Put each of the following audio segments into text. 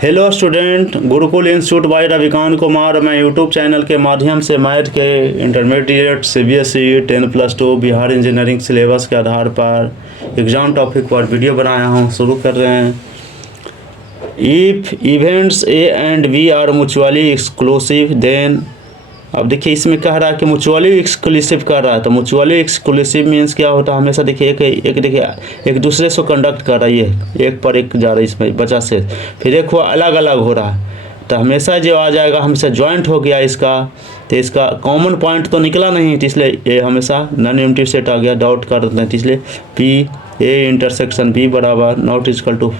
Hello student, Gurukul institute by Ravikant Kumar. मैं YouTube channel के माध्यम से मैथ के intermediate CBSE 10+2 Bihar engineering syllabus के आधार पर एग्ज़ाम टॉपिक पर वीडियो बनाया हूँ। शुरू कर रहे हैं। If events A and B are mutually exclusive then, अब देखिए इसमें कह रहा है कि म्यूचुअली एक्सक्लूसिव कर रहा है, तो म्यूचुअली एक्सक्लूसिव मीन्स क्या होता है? हमेशा देखिए देखिए एक दूसरे से कंडक्ट कर रही है, एक पर एक जा रहा है इसमें बचा से, फिर एक वो अलग अलग हो रहा है, तो हमेशा जो आ जाएगा हमेशा जॉइंट हो गया इसका, तो इसका कॉमन पॉइंट तो निकला नहीं, तो इसलिए ये हमेशा नॉन एम्प्टी सेट आ गया। डाउट कर देते हैं, तो इसलिए पी ए इंटरसेक्शन बी बराबर नॉट इक्वल टू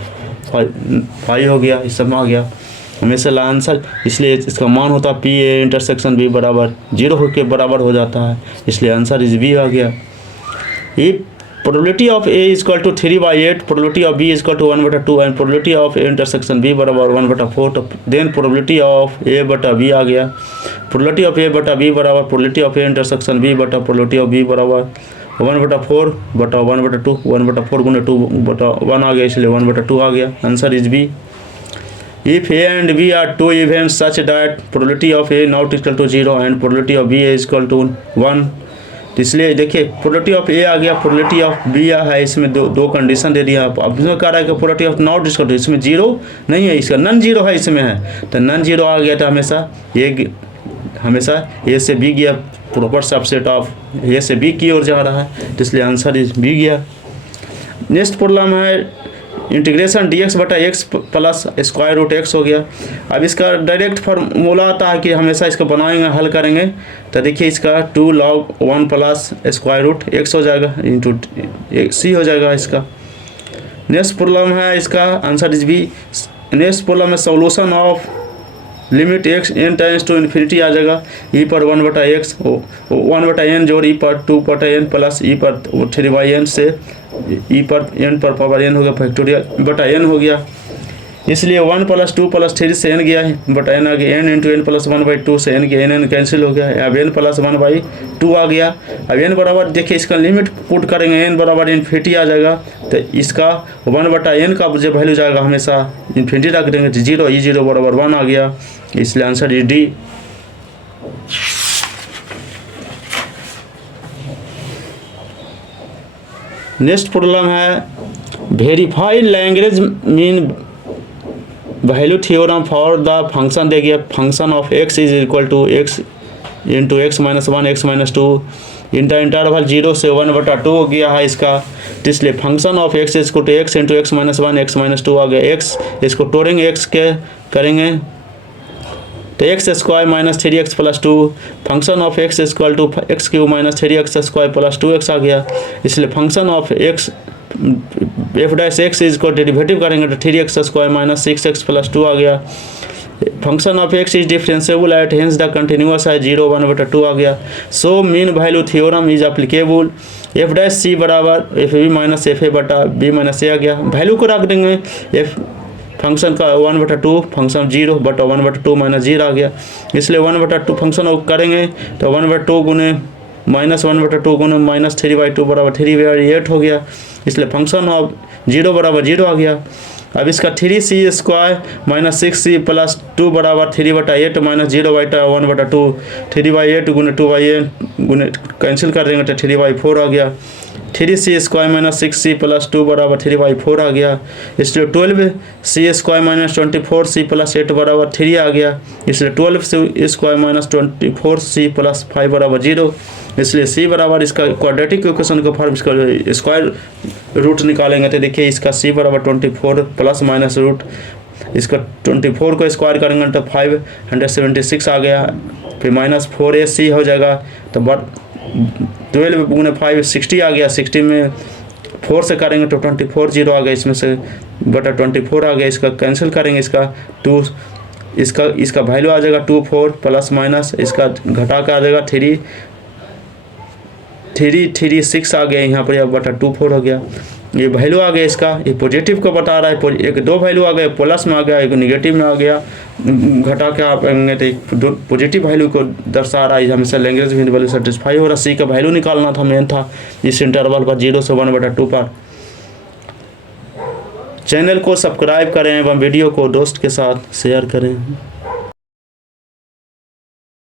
5 हो गया, इस सब में आ गया हमेशा आंसर। इसलिए इसका मान होता है पी ए इंटरसेक्शन बी बराबर 0 के बराबर हो जाता है, इसलिए आंसर इज बी आ गया। ये probability of A equal to 3/8, probability of B equal to 1/2 and probability of A intersection B बराबर 1/4, तो देन प्रोबेबिलिटी ऑफ ए बटा बी आ गया। प्रोबेबिलिटी ऑफ ए बटा बी बराबर probability of A intersection B बटा प्रोबेबिलिटी ऑफ बी बराबर 1/4 बटा 1/2, 1/4 गुना 2/1 आ गया, इसलिए 1/2 आ गया। Answer is B. If A and B are two events such that probability of A not equal to 0 and probability of B is equal to 1, तो इसलिए देखिए प्रोबेबिलिटी ऑफ ए आ गया, प्रोबेबिलिटी ऑफ बी है, इसमें दो कंडीशन दे दिया। अब इसमें कह रहा है कि probability of not equal to, इसमें 0 नहीं है, इसका नन 0 है, इसमें है, तो नन 0 आ गया, तो हमेशा ए से बी गया, प्रॉपर सबसेट ऑफ ए से बी की ओर जा रहा है, तो इसलिए आंसर इज बी गया। नेक्स्ट प्रॉब्लम है इंटीग्रेशन डी एक्स बटा x plus square root x हो गया। अब इसका डायरेक्ट फार्मूला आता है कि हमेशा इसको बनाएंगे, हल करेंगे, तो देखिए इसका 2 log 1 plus square root x हो जाएगा इंटू सी हो जाएगा इसका। नेक्स्ट प्रॉब्लम है इसका answer is B. Next problem है solution of limit X N tends to infinity आ जाएगा, ई पर 1/x 1/n जोड़ ई पर 2/n प्लस ई पर 3/n से ई पर n पर पावर n हो गया, फैक्टोरियल बटा n हो गया, इसलिए 1 + 2 + 3 से n गया है बटा n आ गया, n × n + 1/2 से n गया, n कैंसिल हो गया, अब n + 1/2 आ गया। अब n बराबर देखिए इसका लिमिट पुट करेंगे, n बराबर इन्फिनिटी आ जाएगा, तो इसका 1/n का जो वैल्यू जाएगा हमेशा इन्फिनिटी रख देंगे, तो 0 ई 0 बराबर 1 आ गया, इसलिए answer is D. Next problem है verify Lagrange mean value theorem for the function दे गया, function of x is equal to x into x - 1 x - 2 in the interval 0 से 1/2 हो गया है इसका, तो इसलिए function of x is equal to x into x - 1 x - 2 आ गया। x इसको तोड़ेंगे, x के करेंगे, तो x square minus 3x + 2, function of x equal to x³ - 3x² + 2x आ गया, इसलिए function of x f' is को डेरिवेटिव करेंगे, तो 3x² - 6x + 2 आ गया। Function of x is differentiable at hence the continuous है 0 1/2 आ गया। So mean value theorem is applicable, f' बराबर f(b - fa) बटा b - a आ गया, वैल्यू को रख देंगे, f फंक्शन का 1/2 फंक्शन 0 बटा 1/2 - 0 आ गया, इसलिए 1/2 फंक्शन करेंगे, तो 1/2 गुने -1/2 गुने -3/2 बराबर 3/8 हो गया, इसलिए फंक्शन ऑफ 0 बराबर 0 आ गया। अब इसका 3c² - 6c + 2 बराबर 3/8 - 0/1/2, 3/8 गुने 2/n गुने कैंसिल कर देंगे, तो 3/4 आ गया, 3c² - 6c + 2 बराबर 3/4 आ गया, इसलिए 12c² - 24c + 8 बराबर 3 आ गया, इसलिए 12c² - 24c + 5 बराबर 0, इसलिए c बराबर इसका क्वाड्रेटिक इक्वेशन का फॉर्म इसका स्क्वायर रूट निकालेंगे, तो देखिए इसका c बराबर 24 प्लस माइनस रूट, इसका 24 को स्क्वायर करेंगे तो 576 आ गया, फिर -4ac हो जाएगा, तो 12 गुने 5 60 आ गया, 60 में 4 से करेंगे तो 24 0 आ गया, इसमें से बटा 24 आ गया, इसका कैंसिल करेंगे, इसका 2 इसका वैल्यू आ जाएगा 2 4 प्लस माइनस इसका घटा के आ जाएगा 3 3 6 आ गया, यहाँ पर बटा 2 4 हो गया, ये वैल्यू आ गया इसका, ये पॉजिटिव को बता रहा है, एक दो वैल्यू आ गया, प्लस में आ गया, एक नेगेटिव में आ गया, घटा के आप तो पॉजिटिव वैल्यू को दर्शा रहा है, हमेशा लैग्रेंज मीन वैल्यू सेटिस्फाई हो रहा। सी का वैल्यू निकालना था, मेन था इस इंटरवल पर 0 से 1/2 पर। चैनल को सब्सक्राइब करें एवं वीडियो को दोस्त के साथ शेयर करें।